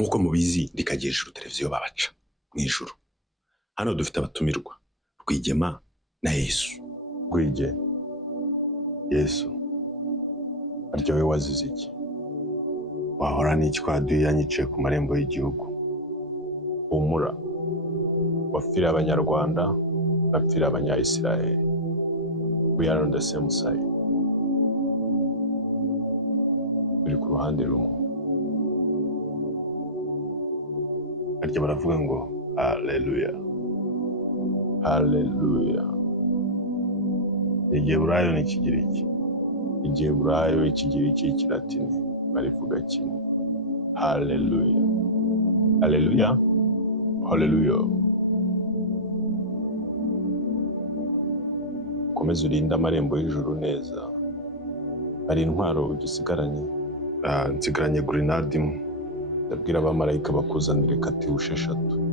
nkuko mubizi rikagira ijuru televiziyo babaca mu ijuru. Hano dufite abatumirwa Rwigema na Yesu. Rwige Yesu aryo we wazize iki? Wahora n'iki kwaduye yanyiciye ku marembo y'igihugu? Humura, wapfira abanyarwanda bapfira abanya-Israel. We are on the same side. Turi ku ruhande rumwe. Aryo baravuga ngo haleluya, haleluya. Igiheburayo ni Ikigiriki. Igiheburayo, Ikigiriki, Ikilatini barivuga kimwe. Haleluya, haleluya, haleluya. Komeza urinde amarembo y'ijuru neza. Hari intwaro ugisigaranye? Nsigaranye grenade imwe. Ndabwira abamarayika bakuzanire katiwushe 3.